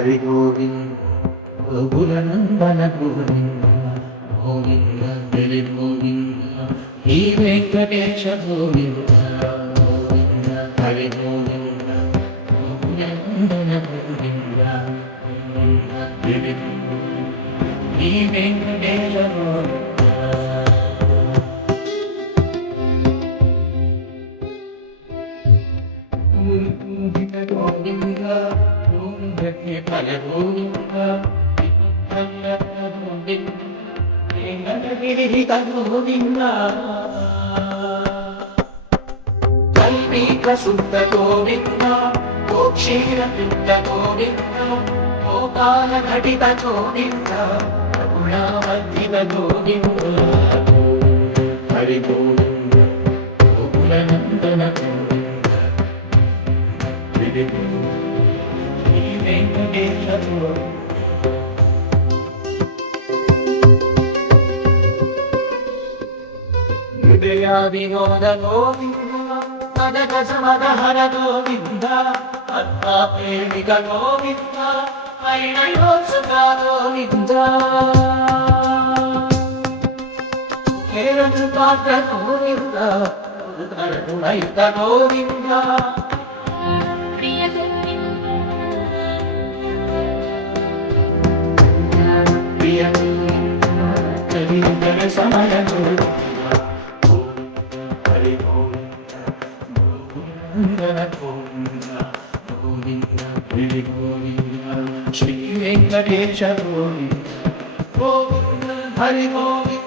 हरि गोविंद गोकुलनंदन गोविंद गोविंद हरि गोविंद हे वेंकटेश गोविंद गोविंद हरि गोविंद गोकुलनंदन गोविंद गोविंद हरि गोविंद हे Venkatesh Govind Govinda, Govinda, Hare Govinda, Govinda, Govinda, Kalpika Sutta Govinda, Gokshira Sutta Govinda, Gopala Ghatita Govinda, Gunavardhina Govinda, Hare Govinda, Gokulanandana Govinda. Vinod Govinda, Madhaka Samadhara Govinda, Atma Premika Govinda, Aina Yosuka Govinda, Kerantata Govinda, Uttaradunaita Govinda. Hare Samaya Govinda, Hare Govinda, Govinda Govinda, Govinda Hare Govinda, Shri Venkatesha Govinda, Govinda Hare Govinda.